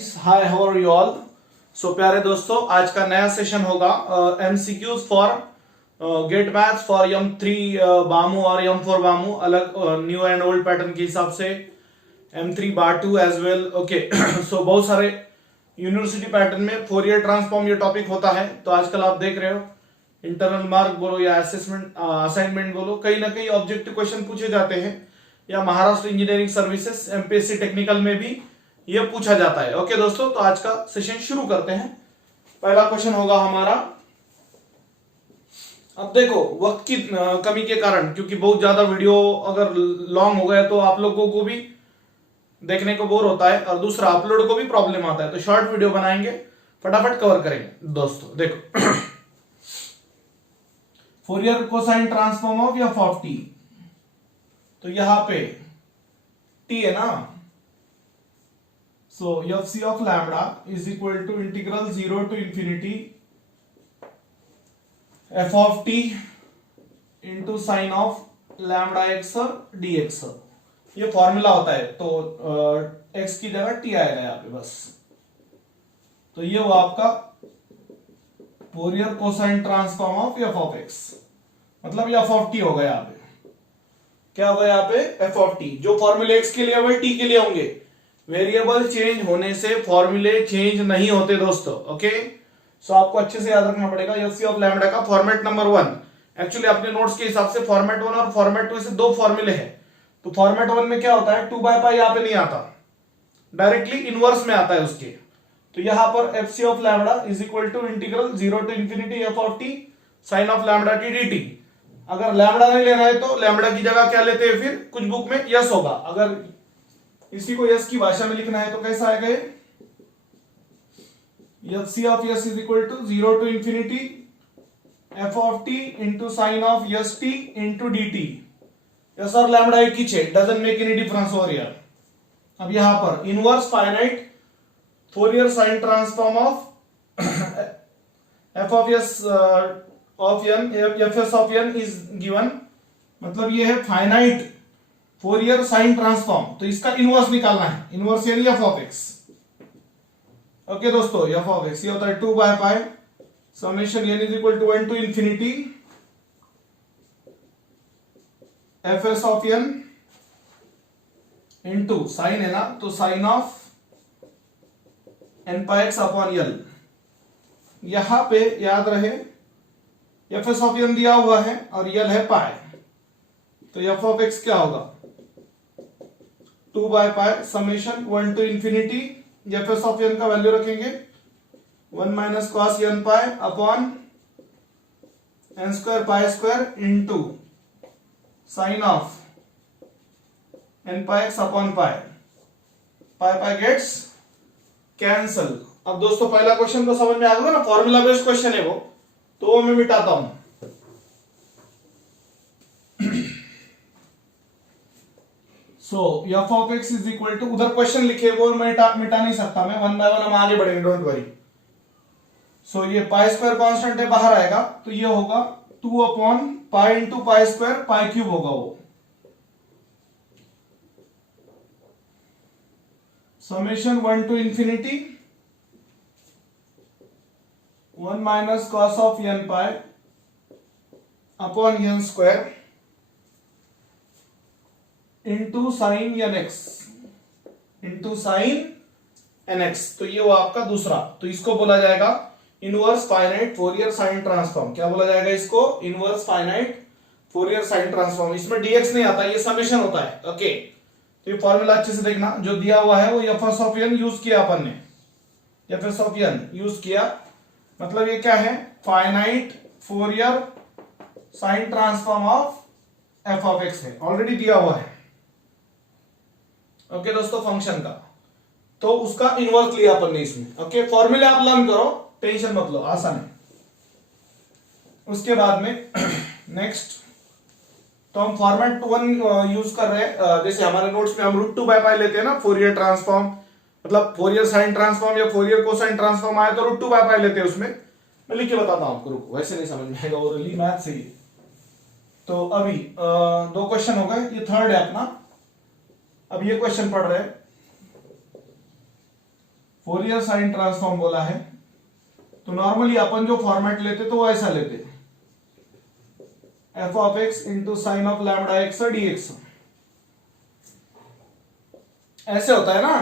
Friends, hi, how are you all. So प्यारे दोस्तों, आज का नया सेशन होगा MCQs for GATE maths for M3 BAMU और M4 बामू, अलग न्यू एंड ओल्ड पैटर्न के हिसाब से M3 बार 2 एज वेल। ओके, सो बहुत सारे यूनिवर्सिटी पैटर्न में फोरियर ट्रांसफॉर्म ये टॉपिक होता है। तो आजकल आप देख रहे हो इंटरनल मार्क बोलो या असेसमेंट असाइनमेंट बोलो, कहीं ना कहीं ऑब्जेक्टिव क्वेश्चन पूछे जाते हैं, या Maharashtra engineering services MPSC technical में भी ये पूछा जाता है। ओके दोस्तों, तो आज का सेशन शुरू करते हैं। पहला क्वेश्चन होगा हमारा। अब देखो, वक्त की कमी के कारण, क्योंकि बहुत ज्यादा वीडियो अगर लॉन्ग हो गया तो आप लोगों को भी देखने को बोर होता है और दूसरा अपलोड को भी प्रॉब्लम आता है, तो शॉर्ट वीडियो बनाएंगे, फटाफट कवर करेंगे। दोस्तों देखो, Fourier cosine transform of f of T, तो यहां पे टी है ना, so fc of lambda is equal to integral 0 to infinity f of t into sin of lambda x dx। ये फॉर्मूला होता है, तो x की जगह t आएगा यहाँ पे बस। तो ये वो आपका Fourier cosine transform of f of x, मतलब f of t होगा यहाँ पे। क्या होगा यहाँ पे? f of t। जो फॉर्मूले x के लिए होंगे t के लिए होंगे। वेरिएबल चेंज होने से फॉर्मूले चेंज नहीं होते दोस्तों। ओके, सो आपको अच्छे से याद रखना पड़ेगा। एफसी ऑफ लैम्बडा का फॉर्मेट नंबर 1, एक्चुअली अपने नोट्स के हिसाब से फॉर्मेट 1 और फॉर्मेट 2 से दो फॉर्मूले हैं। तो फॉर्मेट 1 में क्या होता है, 2/π यहाँ पे नहीं आता, डायरेक्टली इनवर्स में आता है उसके। तो यहां पर f c of lambda is equal to integral 0 to infinity f of t sine of lambda t dt। अगर लैम्बडा नहीं लेना है तो लैम्बडा की जगह क्या लेते हैं, फिर कुछ बुक में यस होगा। अगर इसी को यस की भाषा में लिखना है तो कैसा आएगा ये? F c of s is equal to 0 to infinity f of t into sine of s t into d t. S और लैम्बडा एक ही है, doesn't make any difference over here. अब यहां पर inverse finite Fourier sine transform of f of s of n, f s of n is given, मतलब ये है फाइनाइट फोरियर साइन ट्रांसफॉर्म। तो इसका इनवर्स निकालना है, इनवर्स यानी एफ ऑफ एक्स। ओके दोस्तों, एफ ऑफ एक्स ये होता है 2/π summation n is equal to 1 to infinity f s of n into sine है ना, तो sine of n πx upon l। यहां पे याद रहे एफ एस ऑफ n दिया हुआ है और l है पाई, तो एफ ऑफ एक्स क्या होगा? 2/π summation 1 to infinity f s of n का वैल्यू रखेंगे 1 minus cos n pi upon n square pi square into sine of n πx upon pi. Pi gets cancel. अब दोस्तों पहला question तो समझ में आ गया ना, फॉर्मूला बेस्ड क्वेश्चन है वो, तो वो मैं मिटाता हूं। So f of x is equal to, उधर क्वेश्चन लिखे वो मैं मिटा नहीं सकता, मैं 1 बाय 1 हम आगे बढ़ेंगे, डोंट वरी। सो ये पाई स्क्वायर कांस्टेंट है, बाहर आएगा, तो ये होगा 2 upon pi into pi square pi cube होगा वो। Summation 1 to infinity 1 minus cos of n pi upon n square into sine nx into sine nx। तो ये वो आपका दूसरा, तो इसको बोला जाएगा inverse finite Fourier sine transform. क्या बोला जाएगा इसको? Inverse finite Fourier sine transform. इसमें dx नहीं आता, ये समेशन होता है। ओके, तो ये फॉर्मूला अच्छे से देखना, जो दिया हुआ है वो F s of n use किया अपन ने, F s of n use किया, मतलब ये क्या है? Finite Fourier sine transform of f of x है, ऑलरेडी दिया हुआ है। ओके दोस्तों, फंक्शन का, तो उसका इनवर्स लिया अपन ने इसमें। ओके, फॉर्मूले आप लर्न करो, टेंशन मत लो, आसान है। उसके बाद में नेक्स्ट, तो हम फॉर्मेट 1 यूज कर रहे हैं। जैसे हमारे नोट्स में हम √2/π लेते हैं ना, फोरियर ट्रांसफॉर्म, मतलब फोरियर साइन ट्रांसफॉर्म या फोरियर कोसाइन ट्रांसफॉर्म आए तो √2/π लेते हैं उसमें। मैं लिख के बताता हूं आपको, रुको, वैसे नहीं समझ में आएगा, ओरली मैथ से ही। तो अभी 2 क्वेश्चन हो गए, ये थर्ड है अपना। अब ये क्वेश्चन पढ़ रहे हैं, फोरियर साइन ट्रांसफॉर्म बोला है तो नॉर्मली अपन जो फॉर्मेट लेते तो वो ऐसा लेते, F of x into sine of lambda x d x, ऐसे होता है ना।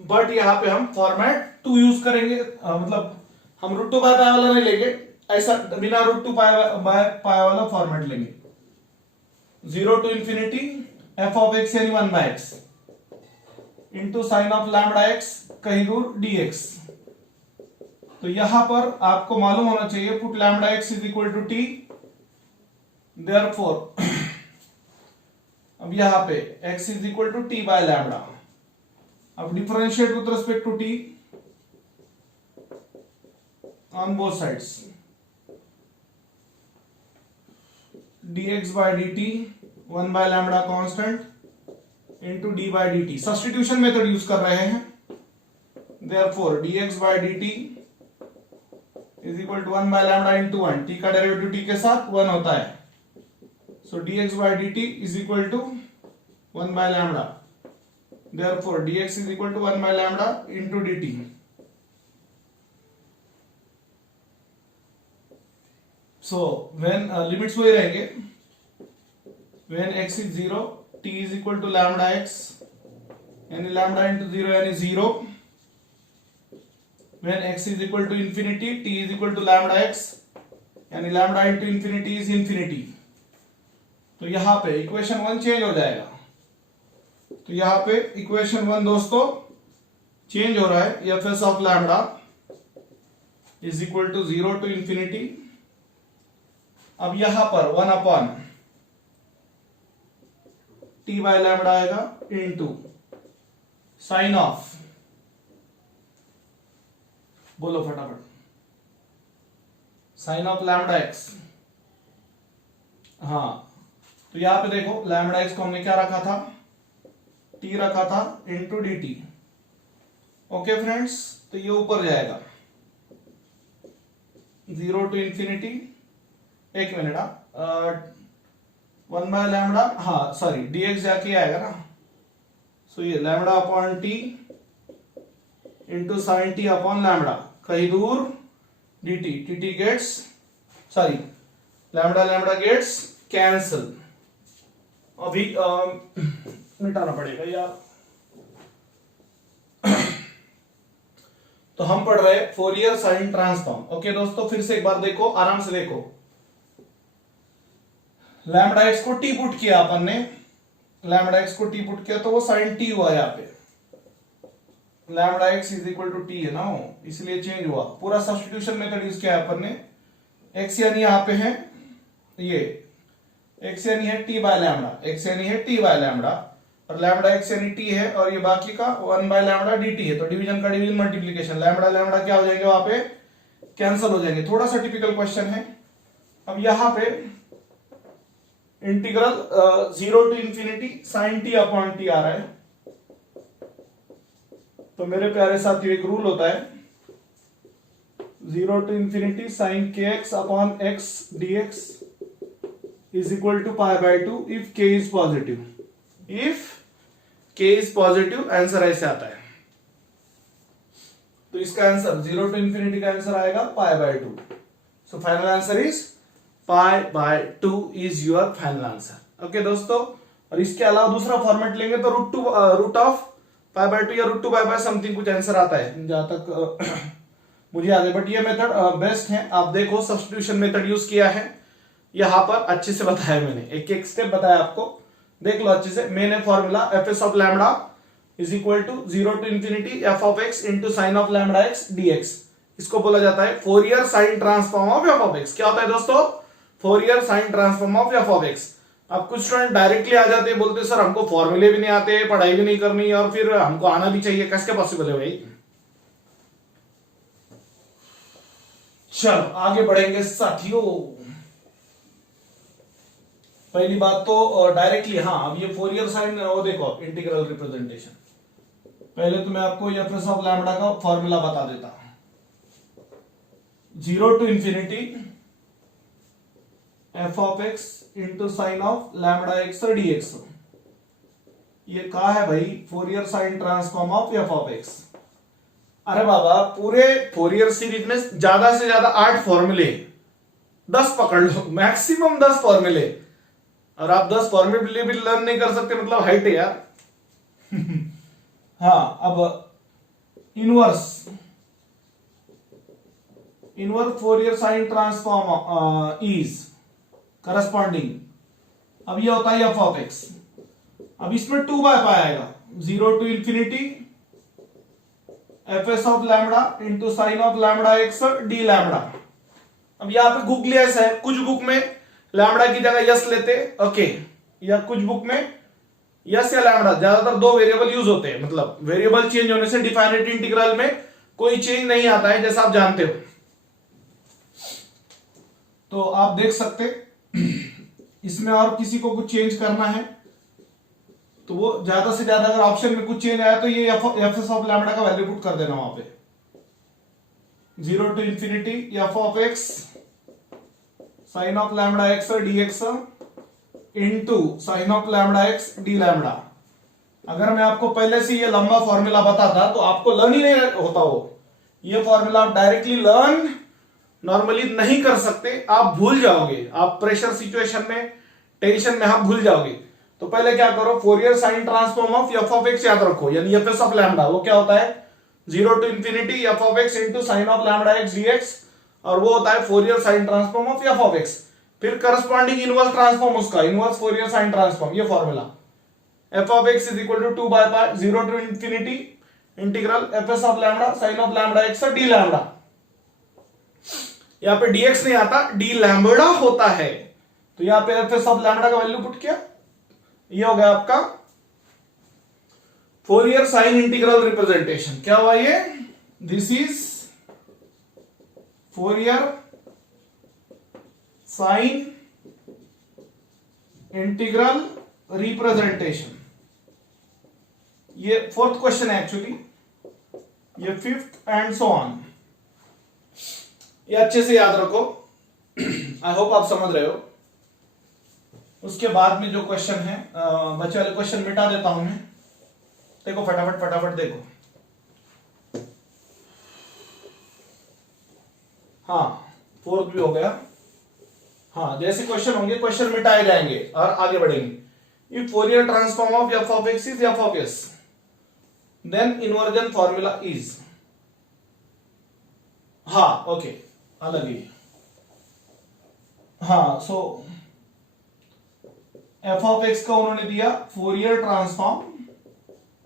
बट यहां पे हम फॉर्मेट टू यूज करेंगे, मतलब हम रूट टू बाय पाई वाला नहीं लेंगे, ऐसा बिना रूट टू बाय पाई वाला फॉर्मेट लेंगे। 0 to infinity f of x यानी 1 by x into sine of lambda x कहीं दूर dx। तो यहां पर आपको मालूम होना चाहिए put lambda x is equal to t, therefore अब यहां पे x is equal to t by lambda. अब differentiate with respect to t on both sides, dx by dt 1 by lambda constant into d by d t. Substitution method use कर रहे हैं, therefore dx by dt is equal to 1 by lambda into 1, t का derivative t के साथ 1 होता है, सो dx by dt is equal to 1 by lambda, therefore dx इज equal to 1 by lambda into dt। So when limits वही रहेंगे, when x is 0 t is equal to lambda x यानी lambda into 0 यानी 0, when x is equal to infinity t is equal to lambda x यानी lambda into infinity is infinity. तो यहां पे equation 1 change हो जाएगा, तो यहां पे इक्वेशन 1 दोस्तों चेंज हो रहा है, f s of lambda is equal to 0 to infinity. अब यहां पर 1 अपॉन टी बाय लैम्बडा आएगा इनटू साइन ऑफ, बोलो फटाफट, साइन ऑफ लैम्बडा एक्स। हाँ तो यहां पे देखो लैम्बडा एक्स को हमने क्या रखा था, टी रखा था into d t. Okay friends, तो ये ऊपर जाएगा 0 टू इंफिनिटी, एक मिनट, 1 बाय लैम्बडा, हाँ सॉरी dx जाके आएगा ना, सो ये lambda upon t into sine t upon lambda कहीं दूर dt, t gets sorry lambda lambda gets cancel. अभी मिटाना पड़ेगा यार। तो हम पढ़ रहे फोरियर साइन ट्रांसफॉर्म। ओके दोस्तों, फिर से एक बार देखो, आराम से देखो, लैम्बडा एक्स को टी पुट किया अपन ने, लैम्बडा एक्स को टी पुट किया तो वो साइन टी हुआ यहाँ पे, lambda x is equal to t है ना, इसलिए चेंज हुआ। पूरा सब्स्टिट्यूशन मेथड यूज किया अपन ने, एक्स यानी यहाँ पे है ये, एक्स यानी है टी बाय लैम्बडा, एक्स यानी है टी बाय लैम्बडा, और लैम्बडा एक्स यानी टी है, और ये बाकी का 1 बाय लैम्बडा डी टी है। तो डिवीजन का डिवीजन, मल्टीप्लीकेशन, लैम्बडा लैम्बडा क्या हो जाएंगे वहां पे, कैंसिल हो जाएंगे। थोड़ा सा टिपिकल क्वेश्चन है। अब यहां पे integral 0 to infinity sine t upon t आ रहा है, तो मेरे प्यारे साथियों एक रूल होता है, 0 टू इंफिनिटी साइन के x upon x d x is equal to pi by 2 if k is positive. If k is positive answer ऐसे आता है, तो इसका आंसर 0 टू इंफिनिटी का आंसर आएगा pi by 2। So final answer is pi by 2 is your final answer. Okay दोस्तों, और इसके अलावा दूसरा फॉर्मेट लेंगे तो रूट ऑफ पाई बाय 2 या रूट 2 बाय समथिंग कुछ आंसर आता है, जहां तक मुझे याद है, बट ये मेथड बेस्ट है। आप देखो सब्स्टिट्यूशन मेथड यूज किया है यहां पर, अच्छे से बताया मैंने, एक एक स्टेप बताया आपको, देख लो अच्छे से। मैंने formula f s of lambda is equal to 0 to infinity f of x into sine of lambda x d x, इसको बोला जाता है Fourier sine transform of f of x. क्या होता है दोस्तों, Fourier sine transform of f of x. अब कुछ स्टूडेंट डायरेक्टली आ जाते हैं, बोलते सर हमको फॉर्मूले भी नहीं आते, पढ़ाई भी नहीं करनी, और फिर हमको आना भी चाहिए, कैसे पॉसिबल है भाई। चलो आगे बढ़ेंगे साथियों। पहली बात तो डायरेक्टली, हाँ अब ये फोरियर साइन, वो देखो इंटीग्रल रिप्रेजेंटेशन, पहले तो मैं आपको एफ एस ऑफ लैम्बडा का फॉर्मूला बता देता हूं। 0 to infinity f of x into sine of lambda x d x, ये कहा है भाई Fourier sine transform of f of x. अरे बाबा, पूरे फोरियर सीरीज में ज्यादा से ज्यादा 8 फॉर्मूले, 10 पकड़ लो, मैक्सिमम 10 फॉर्मूले। और आप 10 फॉर्मूले भी लर्न नहीं कर सकते, मतलब हाइट है यार। हाँ, अब inverse Fourier sine transform is corresponding, अब ये होता है एफ ऑफ एक्स। अब इसमें 2 बाय पाई आएगा, 0 to infinity F s of lambda into sine of lambda x d lambda. अब यहां पे गूगली ऐसा है, कुछ बुक में लैम्बडा की जगह यस लेते, ओके, या कुछ बुक में यस या लैम्बडा, ज्यादातर 2 वेरिएबल यूज होते हैं। मतलब वेरिएबल चेंज होने से डिफाइनेट इंटीग्रल में कोई चेंज नहीं आता है, जैसा आप जानते हो। तो आप देख सकते इसमें और किसी को कुछ चेंज करना है तो वो ज्यादा से ज्यादा अगर ऑप्शन में कुछ चेंज आया तो ये एफ एस ऑफ लैम्बडा का वैल्यू पुट कर देना वहां पे, 0 to infinity f of x sine of lambda x d x into sine of lambda x d lambda. अगर मैं आपको पहले से ये लंबा फॉर्मूला बताता तो आपको लर्न ही नहीं होता। वो ये फॉर्मूला आप डायरेक्टली लर्न नॉर्मली नहीं कर सकते, आप भूल जाओगे, आप प्रेशर सिचुएशन में, टेंशन में आप भूल जाओगे। तो पहले क्या करो, Fourier sine transform of f of x याद रखो, यानी एफ एस ऑफ लैम्बडा, वो क्या होता है 0 to infinity f of x into sine of lambda x d x, और वो होता है Fourier sine transform of f of x. फिर करस्पॉन्डिंग इनवर्स ट्रांसफॉर्म उसका, इनवर्स फोरियर साइन ट्रांसफॉर्म, ये formula f of x is equal to 2 by pi 0 to infinity integral f s of lambda sine of lambda x d lambda. यहां पे dx नहीं आता, D lambda होता है, तो यहां पे एफ एस ऑफ लैम्बडा का वैल्यू पुट किया, ये हो गया आपका फोरियर साइन इंटीग्रल रिप्रेजेंटेशन। क्या हुआ ये, this is Fourier sine integral representation. ये 4th क्वेश्चन है एक्चुअली, ये 5th एंड सो ऑन। ये अच्छे से याद रखो, आई होप आप समझ रहे हो। उसके बाद में जो क्वेश्चन है, बच्चे वाले क्वेश्चन मिटा देता हूं मैं, देखो फटाफट फटाफट देखो। हाँ, 4th भी हो गया। हाँ, जैसे क्वेश्चन होंगे क्वेश्चन मिटाए जाएंगे और आगे बढ़ेंगे। If Fourier transform of f of x is f of s, then inversion formula is, हाँ ओके, अलग ही, हाँ, सो एफ ऑफ एक्स का उन्होंने दिया फोरियर ट्रांसफॉर्म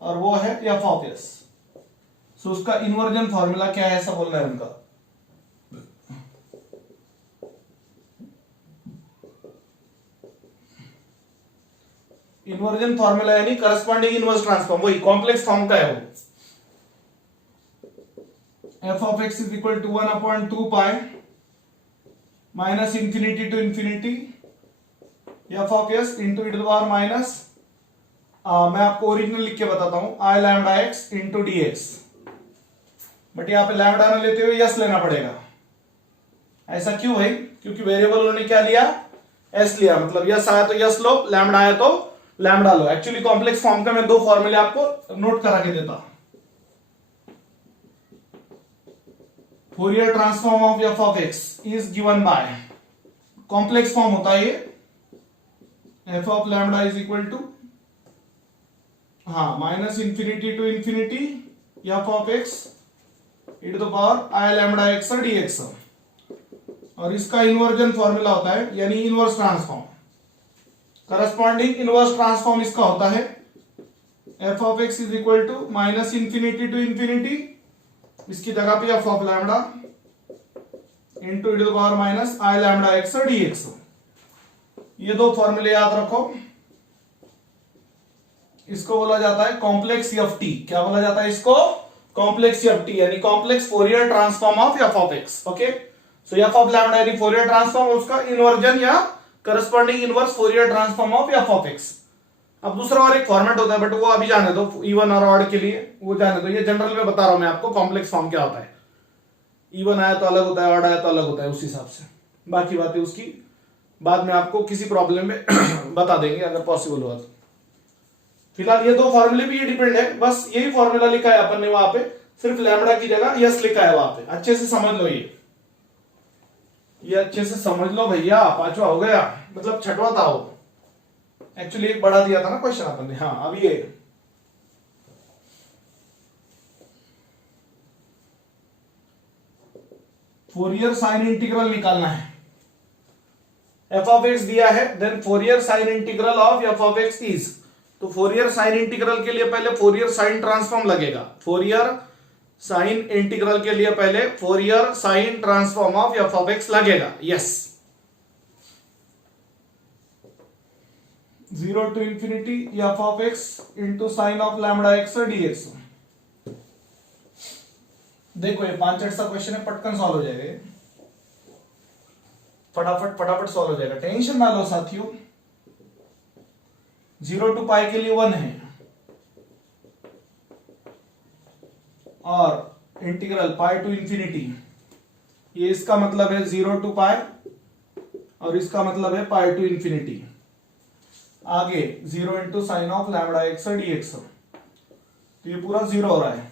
और वो है एफ ऑफ एस, सो उसका इन्वर्जन फॉर्मूला क्या है ऐसा बोलना है उनका। इन्वर्जन फॉर्मूला यानी करस्पॉन्डिंग इनवर्स ट्रांसफॉर्म, वही कॉम्प्लेक्स फॉर्म का है वो। F of x is equal to 1/2 pi minus infinity to infinity f of s into e to the power minus, मैं आपको ओरिजिनल लिख के बताता हूं, i lambda x into d x, but यहां पे लैम्डा ना लेते हुए यस लेना पड़ेगा। ऐसा क्यों भाई, क्योंकि वेरिएबल उन्होंने क्या लिया, एस लिया, मतलब यस आया तो यस लो, लैम्डा आया तो लैम्डा लो। एक्चुअली कॉम्प्लेक्स फॉर्म का मैं 2 फॉर्मूले आपको नोट करा के देता। Fourier transform of f of x is given by, complex form होता है ये, f of lambda is equal to, हाँ, minus infinity to infinity f of x e to the power i lambda x d x, और इसका inversion formula होता है यानी inverse transform. Corresponding inverse transform इसका होता है F of x is equal to minus infinity to infinity, इसकी जगह पे f of lambda into e to the power minus i lambda x d x. ये 2 फॉर्मूले याद रखो। इसको बोला जाता है कॉम्प्लेक्स एफ टी। क्या बोला जाता है इसको, कॉम्प्लेक्स एफ टी, यानी complex Fourier transform of f of x. Okay, so f of lambda यानी फोरियर ट्रांसफॉर्म, उसका इन्वर्जन या corresponding inverse Fourier transform of f of x. अब दूसरा और एक फॉर्मेट होता है, बट वो अभी जाने दो, इवन और ऑड के लिए वो जाने दो, ये जनरल में बता रहा हूं मैं आपको कॉम्प्लेक्स फॉर्म क्या होता है। इवन आया तो अलग होता है, ऑड आया तो अलग होता है, उस हिसाब से बाकी बातें उसकी बाद में आपको किसी प्रॉब्लम में बता देंगे अगर पॉसिबल हुआ तो। फिलहाल ये 2 फॉर्मूले भी ये डिपेंड है, बस यही फॉर्मूला लिखा है अपन ने वहां पे, सिर्फ लैम्बडा की जगह यस लिखा है वहां पे। अच्छे से समझ लो, ये अच्छे से समझ लो भैया। पांचवा हो गया, मतलब छठवा था वो, एक्चुअली एक बढ़ा दिया था ना क्वेश्चन अपन ने। हाँ, अब ये फोरियर साइन इंटीग्रल निकालना है। एफ ऑफ एक्स दिया है, then Fourier sine integral of f of x is. तो फोरियर साइन इंटीग्रल के लिए पहले फोरियर साइन ट्रांसफॉर्म लगेगा। फोरियर साइन इंटीग्रल के लिए पहले Fourier sine transform of f of x लगेगा। Yes, 0 to infinity f of x into sine of lambda x dx. देखो ये 5 सा क्वेश्चन है, पटकन सॉल्व हो जाएगा, फटाफट फटाफट सॉल्व हो जाएगा, टेंशन ना लो साथियों। 0 to पाई के लिए 1 है, और इंटीग्रल पाई टू इंफिनिटी, ये इसका मतलब है 0 to पाई, और इसका मतलब है पाई टू इंफिनिटी। आगे 0 into sine of lambda x dx, तो ये पूरा 0 हो रहा है।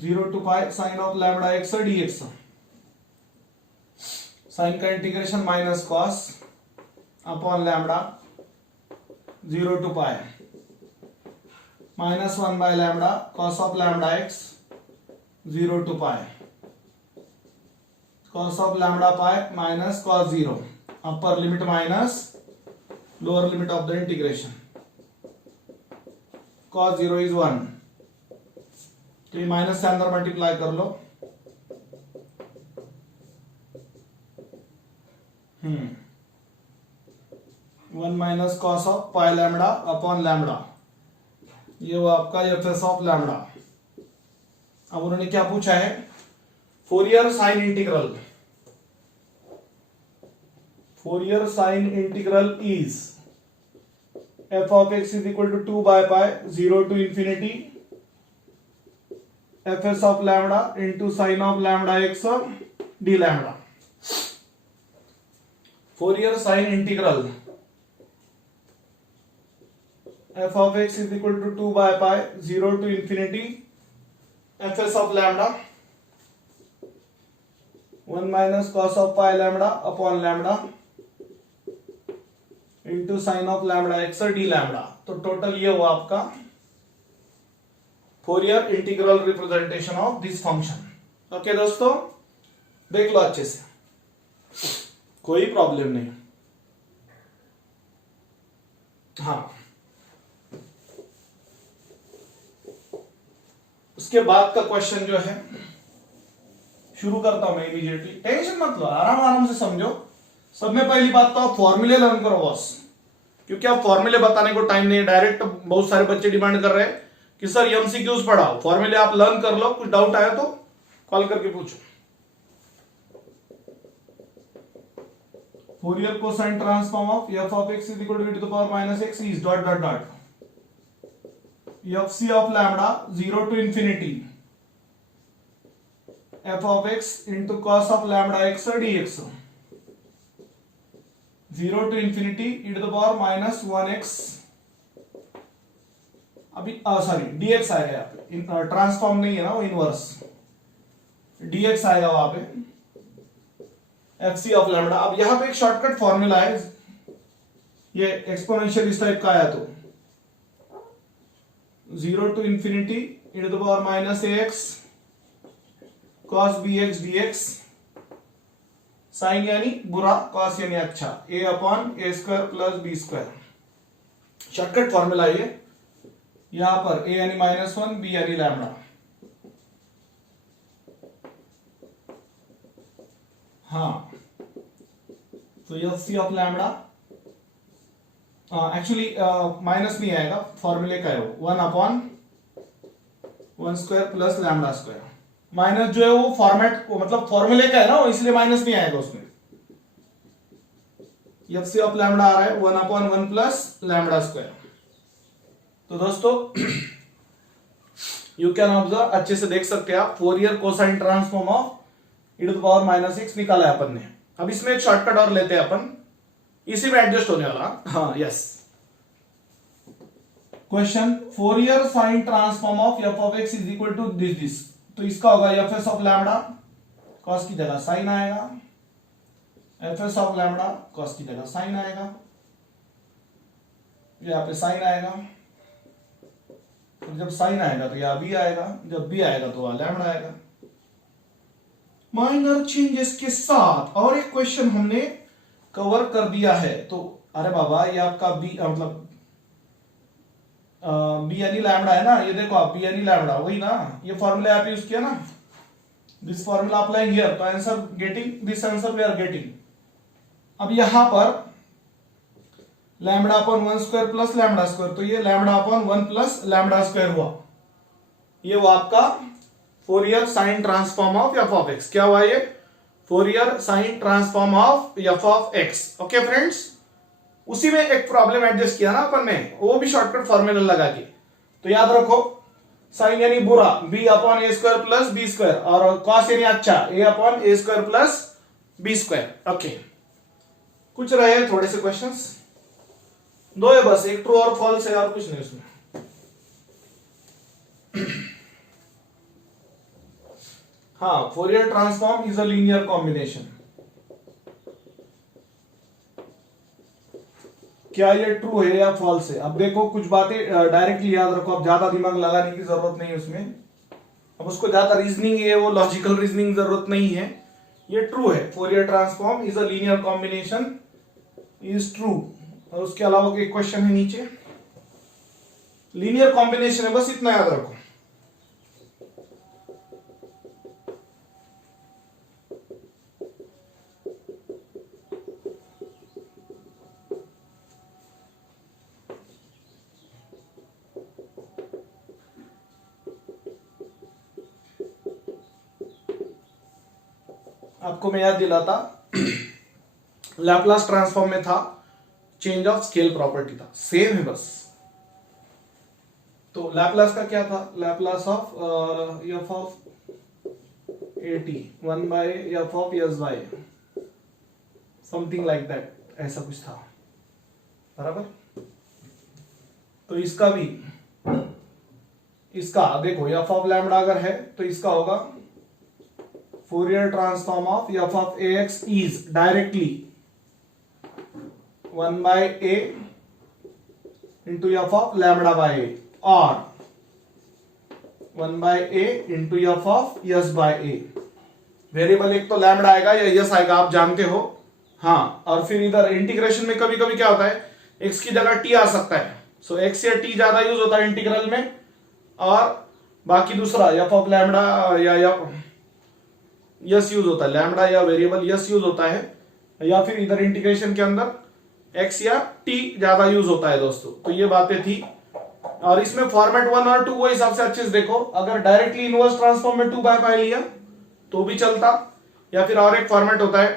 0 to pi sine of lambda x dx, sine का integration minus cos upon lambda 0 to pi minus 1 by lambda cos of lambda x 0 to pi, cos of lambda pi minus cos 0, upper limit minus lower limit of the integration, cos 0 is 1। तो ये minus से अंदर multiply कर लो, 1 minus cos of pi lambda upon lambda, ये वो आपका F s of lambda. अब उन्होंने क्या पूछा है, Fourier sine integral. Fourier sine integral is f of x is equal to 2 by pi 0 to infinity f s of lambda into sine of lambda x d lambda. Fourier sine integral f of x is equal to 2 by pi 0 to infinity f s of lambda 1 minus cos of pi lambda upon lambda into sine of lambda x d lambda. तो total ये हुआ आपका Fourier integral representation of this function. Okay दोस्तों, देख लो अच्छे से, कोई problem नहीं। हाँ, उसके बाद का क्वेश्चन जो है शुरू करता हूं मैं इमीडिएटली, टेंशन मत लो, आराम आराम से समझो। सब में पहली बात तो आप फॉर्मूले लर्न करो बॉस, क्योंकि आप फॉर्मूले बताने को टाइम नहीं है। डायरेक्ट बहुत सारे बच्चे डिमांड कर रहे हैं कि सर एमसीक्यूज पढ़ाओ, फॉर्मूले आप लर्न कर लो, कुछ डाउट आया तो कॉल करके पूछो। Fourier cosine transform of f of x is equal to e to the power minus x is dot dot dot f c of lambda 0 to infinity f of x into cos of lambda x d x 0 to infinity e to the power minus 1x, अभी sorry dx आएगा यहाँ पे, transform नहीं है ना वो, inverse dx आएगा वहां पे एफ सी ऑफ लैम्बडा। अब यहां पे एक शॉर्टकट फॉर्मूला है, ये एक्सपोनेंशियल इस टाइप का आया तो 0 to infinity e to the power minus ax cos bx dx, sine यानी बुरा, कॉस यानी अच्छा, a upon a square plus b square. Shortcut formula ये, यहां पर a यानी -1, b यानी लैम्बडा। हाँ, तो f c of lambda actually minus नहीं आएगा, फॉर्मूले का है वो, 1 upon 1 square plus lambda square. Minus जो है वो फॉर्मेट को मतलब फॉर्मूले का है ना, इसलिए माइनस नहीं आएगा उसमें। एफ सी ऑफ लैम्बडा आ रहा है 1 अपॉन 1 प्लस लैम्बडा स्क्वायर। तो दोस्तों यू कैन ऑब्जर्व, अच्छे से देख सकते हैं आप, Fourier cosine transform of e to the power minus x निकाला है अपन ने। अब इसमें एक शॉर्टकट और लेते हैं अपन, इसी में एडजस्ट होने वाला। हाँ yes, question, Fourier sine transform of f of x is equal to this, तो इसका होगा f s of lambda, cos की जगह साइन आएगा, f s of lambda cos की जगह साइन आएगा, यहाँ पे साइन आएगा, तो जब साइन आएगा तो यहाँ बी आएगा, जब बी आएगा तो वहां लैम्बडा आएगा, माइनर चेंजेस के साथ। और एक क्वेश्चन हमने कवर कर दिया है, तो अरे बाबा ये आपका बी मतलब बी यानी लैम्बडा है ना, ये देखो आप बी यानी लैम्बडा वही ना, ये फॉर्मूला आप यूज किया ना, दिस फॉर्मूला अप्लाई हियर, तो answer getting this answer we are getting. अब यहां पर lambda upon 1 square plus lambda square, तो ये lambda upon 1 plus lambda square हुआ, ये वो आपका Fourier sine transform of f of x. क्या हुआ ये? Fourier sine transform of f of x. Okay friends, उसी में एक प्रॉब्लम एडजस्ट किया ना अपन ने, वो भी शॉर्टकट फॉर्मूला लगा के, तो याद रखो साइन यानी बुरा, b upon a square plus b square, और कॉस यानी अच्छा, a upon a square plus b square. Okay, कुछ रहे थोड़े से क्वेश्चंस, दो है बस, एक ट्रू और फॉल्स है और कुछ नहीं उसमें। हाँ, Fourier transform is a linear combination, क्या ये ट्रू है या फॉल्स है? अब देखो कुछ बातें डायरेक्टली याद रखो, अब ज्यादा दिमाग लगाने की जरूरत नहीं है उसमें, अब उसको ज्यादा रीजनिंग है वो लॉजिकल रीजनिंग जरूरत नहीं है, ये ट्रू है, Fourier transform is a linear combination is true. और उसके अलावा एक क्वेश्चन है नीचे, लीनियर कॉम्बिनेशन है, बस इतना याद रखो। आपको मैं याद दिलाता, लैपलास ट्रांसफॉर्म में था चेंज ऑफ स्केल प्रॉपर्टी था, सेम है बस। तो लैपलास का क्या था? Laplace of f of a t 1 by f of s by something like that, ऐसा कुछ था, बराबर। तो इसका भी, इसका देखो एफ ऑफ लैम्बडा अगर है तो इसका होगा Fourier transform of f of a x is directly 1 by a into f of lambda by a, और 1 by a into f of s by a. Variable एक तो लैम्बडा आएगा या यस आएगा, आप जानते हो। हाँ, और फिर इधर इंटीग्रेशन में कभी कभी क्या होता है, एक्स की जगह टी आ सकता है, सो एक्स या टी ज्यादा यूज होता है इंटीग्रल में, और बाकी दूसरा एफ ऑफ लैम्बडा या यस यूज होता है, लैम्बडा या वेरिएबल यस यूज होता है, या फिर इधर इंटीग्रेशन के अंदर एक्स या टी ज्यादा यूज होता है दोस्तों। तो ये बातें थी, और इसमें फॉर्मेट 1 और 2 वो हिसाब से अच्छे से देखो, अगर डायरेक्टली इनवर्स ट्रांसफॉर्म में 2 बाय पाई लिया तो भी चलता, या फिर और एक फॉर्मेट होता है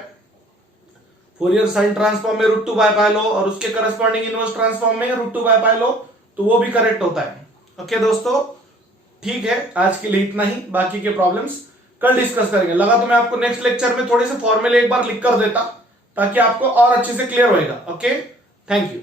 फोरियर साइन ट्रांसफॉर्म में √2 बाय पाई लो और उसके करस्पॉन्डिंग इनवर्स ट्रांसफॉर्म में √2 बाय पाई लो, तो वो भी करेक्ट होता है। ओके दोस्तों, ठीक है, आज के लिए इतना ही, बाकी के प्रॉब्लम्स कल डिस्कस करेंगे। लगा तो मैं आपको नेक्स्ट लेक्चर में थोड़े से फॉर्मूले एक बार लिख कर देता, ताकि आपको और अच्छे से क्लियर होएगा। Okay, thank you.